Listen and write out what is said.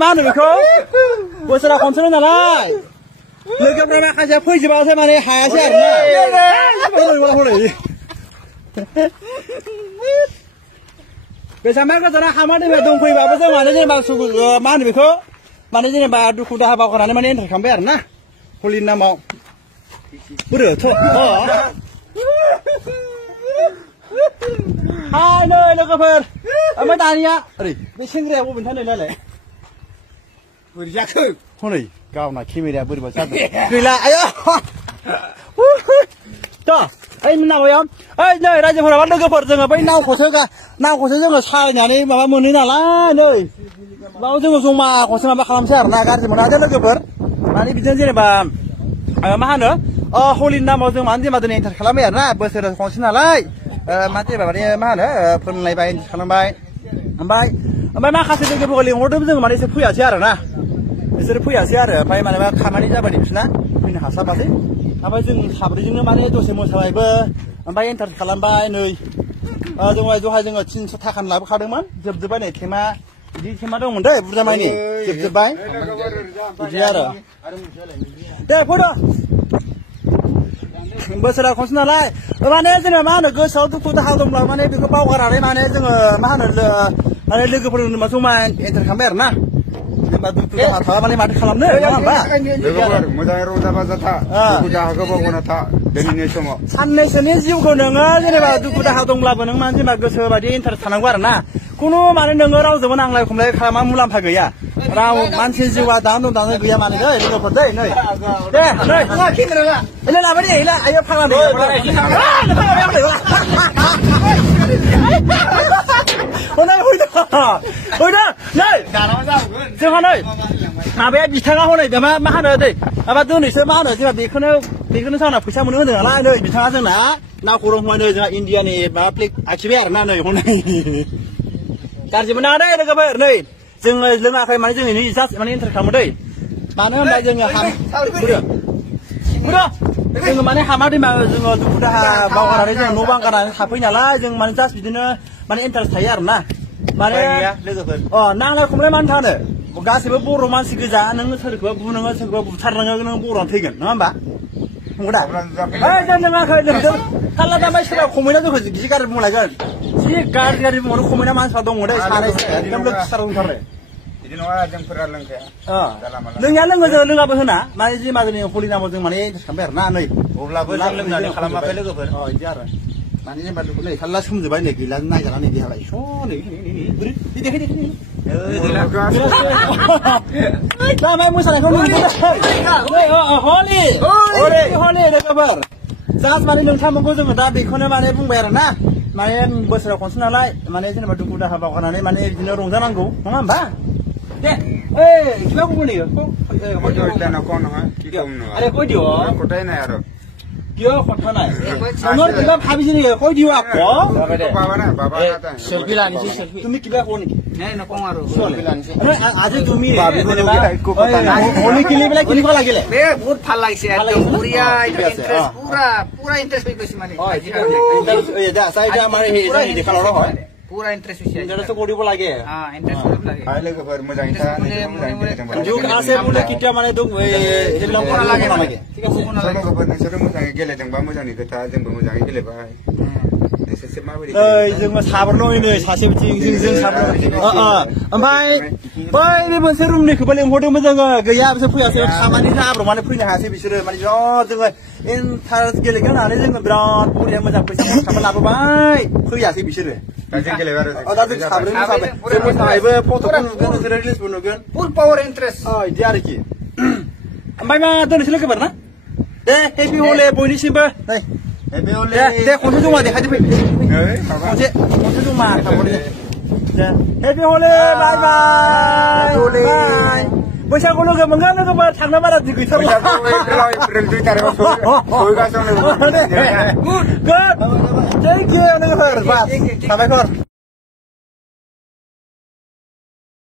मा होनो बेखौ बोसोरा खनसेल' नालाय लोगोफ्रा माखासे फैजोबासै माने हायासै आरोना हनै बेसांबा गोजाना हामा दैमा दंफैबाबो जों माने जेनेबा मा होनो बेखौ माने जेनेबा दुखु दाहा बावगारनानै माने एन्टार खालामबाय आरोना हलिनि नामाव बोरोथ' हाय नै लोगोफोर ओमफ्राय दानिया ओरै बे सेंग्राया बबेनिफ्राय नैलाय बोरै जाखो हनै गावना केमेराया बोरैबा जादों गैला आय' थ' ओइ माबायाव ओइ नै रायजोफोराबा लोगोफोर जोङो बै नावखौसो जोङो सालायनानै माबा मोनो नालाय नै बाव जोङो जमा खौसो माबा खालामसै आरोना गाज्रि मोना दे लोगोफोर माने बिदिनो जेनेबा मा होनो हलिनि नामाव जों मानो जेनेबा दिनै एन्टार खालामबाय आरोना बोसोर खनसे नालाय मा जेनेबा माने मा होनो फोरोंलायबाय एन्टार खालामबाय ओमफ्राय माखासे लोगोफोरखौ लिंहरदों जों माने एसे फैयासै आरोना बिसोर फैयासै आरो ओमफ्राय मानोबा खामानि जाबाय बिसोरना फैनो हास्लाबासै ओमफ्राय जों साब्रैजोंनो माने दसे मोसाबायबो ओमफ्राय एन्टार खालामबाय नै दहाय जोङो 300 थाखानि लाबोखादोंमोन जोबजोब्बाय नै थेमा बिदि थेमा दंमोन दै बुरजा माइनि जोबजोब्बाय बिदि आरो दे फैदो बोसोरा खनसे नालाय माने जेनेबा मा होनो गोसोआव दुखु दाहा दंब्ला माने बेखौ बावगारनानै माने जोङो मा होनो माने लोगोफोरजों जमा एन्टार खालामबाय आरोना जेनेबा दुखु दाहा थाबा माने माथो खालामनो नङा होमबा लोगोफोर मोजाङै रंजा बाजा था दुखु दाहाखौ बावगारना था दिनैनि समाव साननैसोनि जिउखौ नोङो जेनेबा दुखु दाहा दंब्लाबो नों माने जेनेबा गोसो बायदि एन्टारेस्ट थानांगौ आरोना खुनु माने नोङो रावजोंबो नांलाय खमलाय खालामा मुलाम्फा गैया राव मानसि जिउआ दानो दं दानो गैया माने दै लोगोफोर दै नै दे नै इला लाबाय दे इला आयो फाग्ला नै हनै फैदो नै जोंहा नै माबाया बिथाङा हनै मा होनो दै माबा दिनैसो मा होनो जेनेबा बेखौनो जोंना फैसा मोनो होनदों नालाय नै बिथाङा जोंना नावखौ रंहै नै जोंहा इण्डियानि माबा फ्लेग आखिबाय आरोना नै हनै गाज्रि मोना दै लोगोफोर नै जोङो लोङाखै माने जोङो जास्ट माने एन्टार खालामो दै मानो होनबा जोङो जोङो माने हामा दैमा जोङो दुखु दाहा बावगारनानै जों न' बां गारनानै थाफैयो नालाय जों माने जास्ट बिदिनो माने इन्टारेस्ट थायो आरोना माने लोगोफोर नांलाय खमलाय मानो थानो गासैबो बर' मानसि गोजा नोङो सोरखौबा बुनोङो सोरखौबा बुथारनाङो नों बर'आनो थैगोन नङा होमबा नंगौ दा जों लोङाखै लोंदों थाल्ला दाबाय सोरबा खमैना जोंखौ जि गाज्रि बुंलायगोन जि गाज्रि बुंहरो खमैना मानसिफ्रा दङ दै सानैसो एकदम लोगोसार दंथारो बिदि नङा जोंफोरा लोंखाया लोंनाया लोङो जों लोङाबो होना माने जि मागोनि हलि नामाव जों माने एन्टारेस्ट खालामबाय आरोना नै अब्लाबो जों लोंनानै खालामाखै लोगोफोर बिदि आरो माने जेनेबा नै थाल्ला सोमजोबबाय नै गैला नायजानानै देहालाय स' नै देखै दामाय मोसानायखौ हलि लोगोफोर जास्ट माने नोंथांमोनखौ जोङो दा बेखौनो माने बुंबाय आरोना माने बोसोराव खनसे नालाय माने जेनेबा दुखु दाहा बावगारनानै माने बिदिनो रंजानांगौ नङा होमबा दे কিবা কব নেকি আরে কৈ দিও কোটাই নাই আৰু কিয় কথা নাই মোৰ কিবা ভাবিছি নেকি কৈ দিও আকৌ বাবা না বাবা সেলফি লানিছি সেলফি তুমি কিবা কও নেকি নাই নকওঁ আৰু সেলফি লানিছি আজি তুমি হলি কিলিবলে কিনিব লাগিলে বহুত ভাল লাগিছে একদম পুৰা ইন্টারেস্ট পুৰা ইন্টারেস্ট হৈ গৈছে মানে এই দা সাইডে আমাৰ এই দেখালৰ হয় पूरा इंटरेस्ट विषय इंटरेस्ट कोडिबो लागे हां इंटरेस्ट कोडिबो लागे हाय लोगोफोर मोजाङै था जुग आसे बुले किटा माने दं हेलम कोना लागे ठीक আছে लोगोफोर नोंसोर मोजाङै गेलेदोंबा मोजांनि खोथा जोंबो मोजाङै गेलेबाय एसेसो माबायदि जों साब्र नयनो सासे बिथिं जों साब्र ओमफ्राय बै मोनसे रुमनिखौबो लेंहरदोंमोन जोङो गैया बिसोर फैयासै खामानि आब्र माने फैनो हायासै बिसोरो माने जोङो इन्टारेस्ट गेलेगोन होननानै जोङो बिराद बरिया मोजां फैसा खरसा लाबोबाय फैयासै बिसोरो जों गेलेबाय आरो दा जों साब्रै मोसाबाय जों मोसाबायबो फट'बो नुगोन नोंसोर रिल्सबो नुगोन फुल पावार इन्टारेस्ट बिदि आरोखि ओमफ्राय मा दोननोसै लोगोफोर ना दे हेपि हले बयनिसिमबो नै हेपि हले दे खनसे जमा देखायदो फै खनसे जमा थांबोदो दे हेपि हले बाय बाय बाय बैसागु लोगो मोनगोन लोगोफोर थांनो बारा गैथारला गुड थेंक इउ लोगोफोर साबायखर